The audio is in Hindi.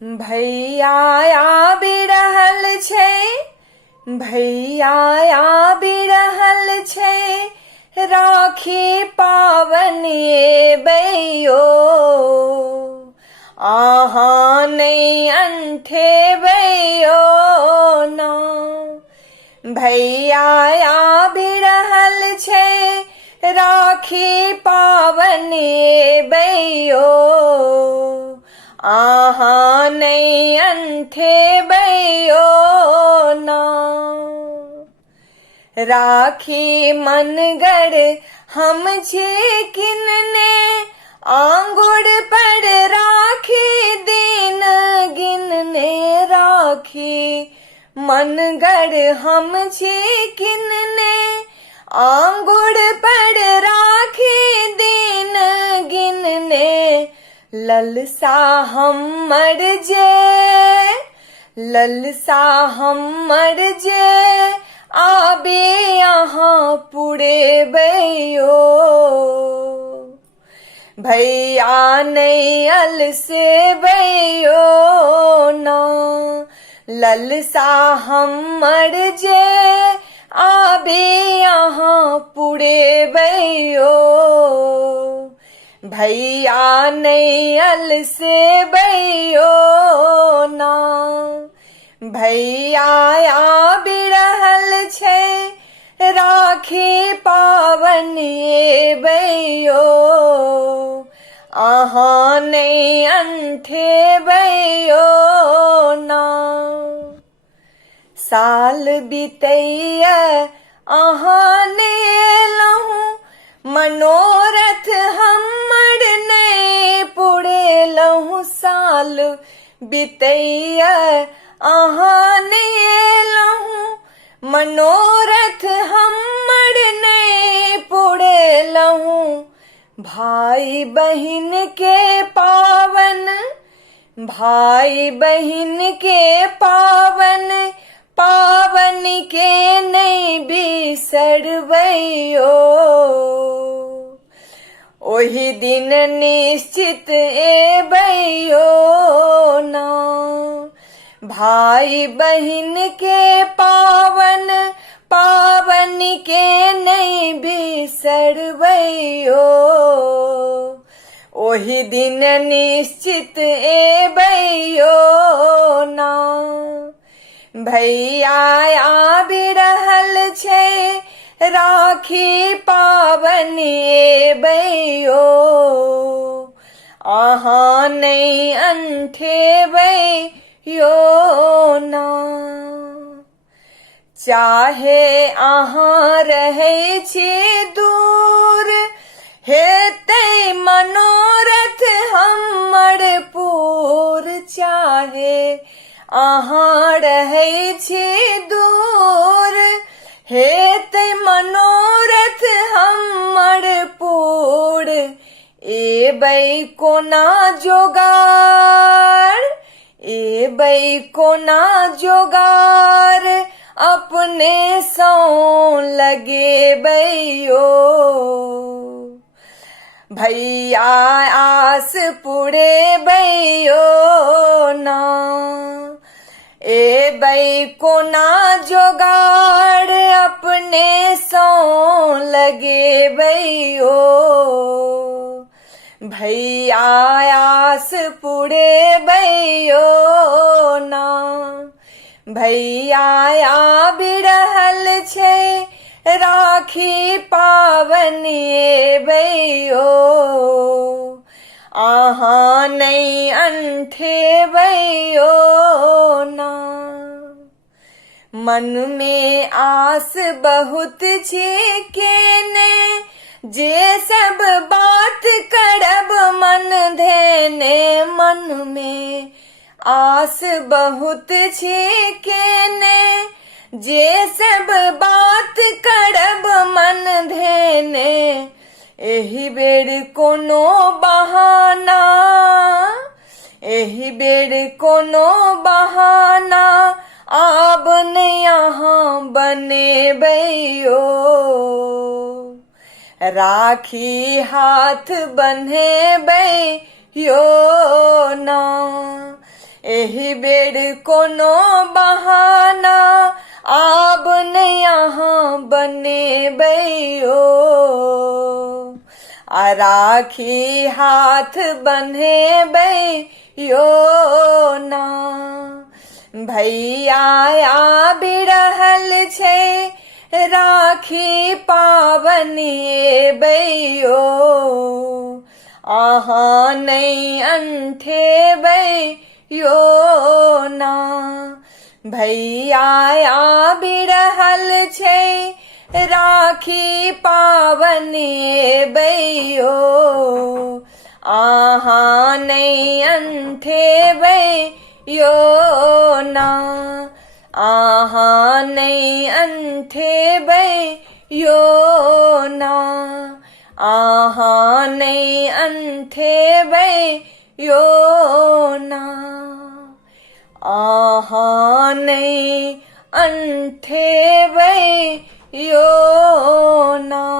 भैया आबि रहल छै भैया आबि रहल छै राखी पाबनि एबैयो अहाँ नहि अंठेबैयो ना भैया आबि रहल छै राखी पाबनि एबैयो अहाँ नहि अंठेबैयो ना राखी मनगर हम छी किनने आंगुर पर राखी दिन गिनने राखी मनगर हम छी किनने आंगुर पर राखी दिन गिनने ललसा हमर जे आबे यहाँ पुरेबैयो भैया नहीं अलसेबैयो ना ललसा हमर जे आबे यहाँ पुरेबैयो भैया नहीं अलसेबैयो ना भैया आबि रहल छै राखी पाबनि एबैयो अहाँ नहीं अंठेबैयो ना साल बितैया अहाँ ने एलहुँ मनोरथ हमर नहीं पुरेलहुँ साल बितैया अहाँ ने एलहुँ मनोरथ हमर नहीं पुरेलहुँ भाई बहिन के पावन पावन के नहीं बिसरबैयो ओही दिन निश्चित एबैयो ना भाई बहिन के पावन के नहीं बिसरबैयो ओही दिन निश्चित एबैयो ना भैया आबि रहल छै राखी पाबनि एबैयो अहाँ नहीं अंठेबैयो ना चाहे अहाँ रहै छी दूर हेतै मनोरथ हमर पूर चाहे अहाँ रहै छी दूर हेतै मनोरथ हमर पूर एबै कोना जोगार अपने सौ लगेबैयो भैया आस पुरेबैयो ना एबै कोना जोगार अपने सौ लगेबैयो भैया आस पुरेबैयो ना भैया आबि रहल छै राखी पाबनि एबैयो अहाँ नहीं अंठेबैयो ना मन में आस बहुत छी केने जे सब बात करब मन धेने मन में आस बहुत छी केने जे सब बात करब मन धेने एही बेर कोनो बहाना आब ने यहाँ बनेबैयो राखी हाथ बन्हेबै यो ना एही बेड़ कोनो बहाना आब न यहाँ बने बैयो, आ राखी हाथ बन्हे बैयो ना। भैया आ बिरहल छे राखी पावनी बैयो, आहा नहीं अंठे बैयो ना। भैया आ बिरहल छे राखी पावनी बैयो, आहा नहीं अंठे बैयो ना, आहा नहीं अंठे बैयो ना, आहा नहीं अंठे बैयो ना, आहा नहीं अंठे बैयो ना।